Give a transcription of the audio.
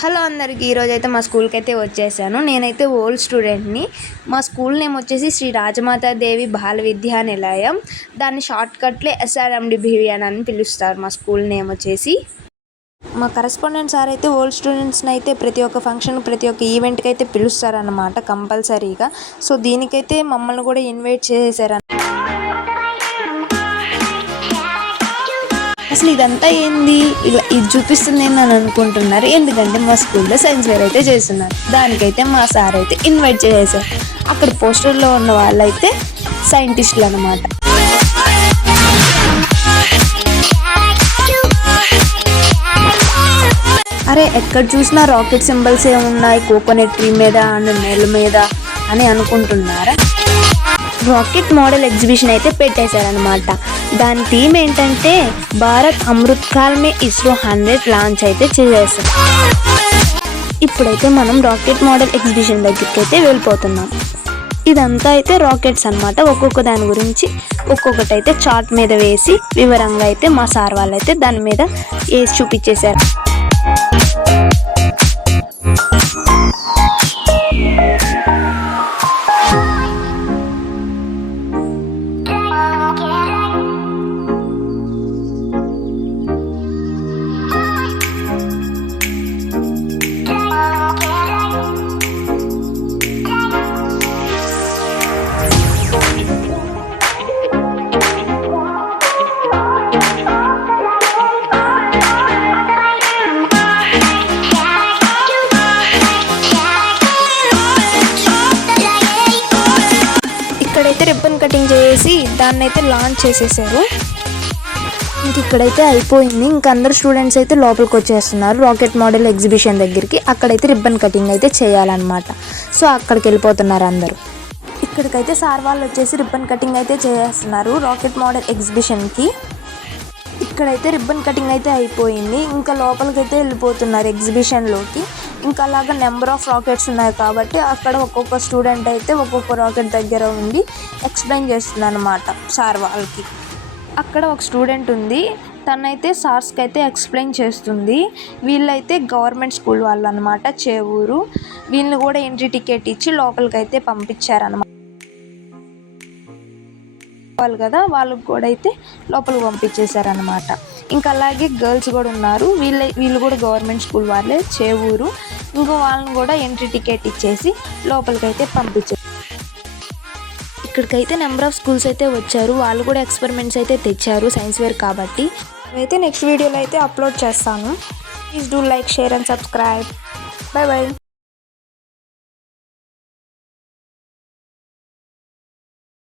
Hello అందరికీ, ఈరోజైతే మా స్కూల్కి అయితే వచ్చేసాను. నేనైతే ఓల్డ్ స్టూడెంట్ని. మా స్కూల్ నేమ్ వచ్చేసి శ్రీ రాజమాతాదేవి బాల విద్యా నిలయం. దాన్ని షార్ట్కట్లో SRMDBV అని పిలుస్తారు. మా స్కూల్ నేమ్ వచ్చేసి. మా కరెస్పాండెంట్ సార్ అయితే ఓల్డ్ స్టూడెంట్స్ని అయితే ప్రతి ఒక్క ఫంక్షన్, ప్రతి ఒక్క ఈవెంట్కి అయితే పిలుస్తారనమాట కంపల్సరీగా. సో దీనికైతే మమ్మల్ని కూడా ఇన్వైట్ చేశారు. అసలు ఇదంతా ఏంది, ఇది చూపిస్తుంది ఏంది అని అనుకుంటున్నారు. ఎందుకంటే మా స్కూల్లో సైన్స్ ఫేర్ అయితే చేస్తున్నారు. దానికైతే మా సార్ అయితే ఇన్వైట్ చేశారు. అక్కడ పోస్టర్లో ఉన్న వాళ్ళైతే సైంటిస్టులు అనమాట. అరే ఎక్కడ చూసినా రాకెట్ సింబల్స్ ఉన్నాయి, కోకోనట్ ట్రీ మీద అండ్ నెల మీద అని అనుకుంటున్నారా? రాకెట్ మోడల్ ఎగ్జిబిషన్ అయితే పెట్టేశారనమాట. దాని థీమ్ ఏంటంటే భారత్ అమృత్ కాల్ మే ఇస్రో 100 లాంచ్ అయితే చేసేసారు. ఇప్పుడైతే మనం రాకెట్ మోడల్ ఎగ్జిబిషన్ దగ్గరికి అయితే వెళ్ళిపోతున్నాం. ఇదంతా అయితే రాకెట్స్ అనమాట. ఒక్కొక్క దాని గురించి ఒక్కొక్కటి అయితే చార్ట్ మీద వేసి వివరంగా అయితే మా సార్ వాళ్ళు అయితే దాని మీద వేసి చూపించేశారు. ఇక్కడైతే రిబ్బన్ కటింగ్ చేసి దాన్ని అయితే లాంచ్ చేసేసారు. ఇంక ఇక్కడైతే అయిపోయింది. ఇంక అందరు స్టూడెంట్స్ అయితే లోపలికి వచ్చేస్తున్నారు రాకెట్ మోడల్ ఎగ్జిబిషన్ దగ్గరికి. అక్కడైతే రిబ్బన్ కటింగ్ అయితే చేయాలన్నమాట. సో అక్కడికి వెళ్ళిపోతున్నారు అందరూ. ఇక్కడికైతే సార్ వాళ్ళు వచ్చేసి రిబ్బన్ కటింగ్ అయితే చేస్తున్నారు రాకెట్ మోడల్ ఎగ్జిబిషన్కి. ఇక్కడైతే రిబ్బన్ కటింగ్ అయితే అయిపోయింది. ఇంకా లోపలికి అయితే వెళ్ళిపోతున్నారు ఎగ్జిబిషన్లోకి. ఇంకా అలాగా నెంబర్ ఆఫ్ రాకెట్స్ ఉన్నాయి కాబట్టి అక్కడ ఒక్కొక్క స్టూడెంట్ అయితే ఒక్కొక్క రాకెట్ దగ్గర ఉండి ఎక్స్ప్లెయిన్ చేస్తుంది అనమాట సార్ వాళ్ళకి. అక్కడ ఒక స్టూడెంట్ ఉంది, తనైతే సార్స్కి అయితే ఎక్స్ప్లెయిన్ చేస్తుంది. వీళ్ళైతే గవర్నమెంట్ స్కూల్ వాళ్ళు అనమాట, చేవూరు. వీళ్ళని కూడా ఎంట్రీ టికెట్ ఇచ్చి లోపలికి అయితే పంపించారనమాట. వాళ్ళు కదా, వాళ్ళకి కూడా అయితే లోపలికి పంపించేశారనమాట. ఇంకా అలాగే గర్ల్స్ కూడా ఉన్నారు. వీళ్ళు కూడా గవర్నమెంట్ స్కూల్ వాళ్ళే, చేవూరు. ఇంకో వాళ్ళని కూడా ఎంట్రీ టికెట్ ఇచ్చేసి లోపలికైతే పంపించారు. ఇక్కడికైతే నెంబర్ ఆఫ్ స్కూల్స్ అయితే వచ్చారు. వాళ్ళు కూడా ఎక్స్పెరిమెంట్స్ అయితే తెచ్చారు సైన్స్ వేర్ కాబట్టి. అయితే నెక్స్ట్ వీడియోలో అయితే అప్లోడ్ చేస్తాను. Please do like, share and subscribe. By by.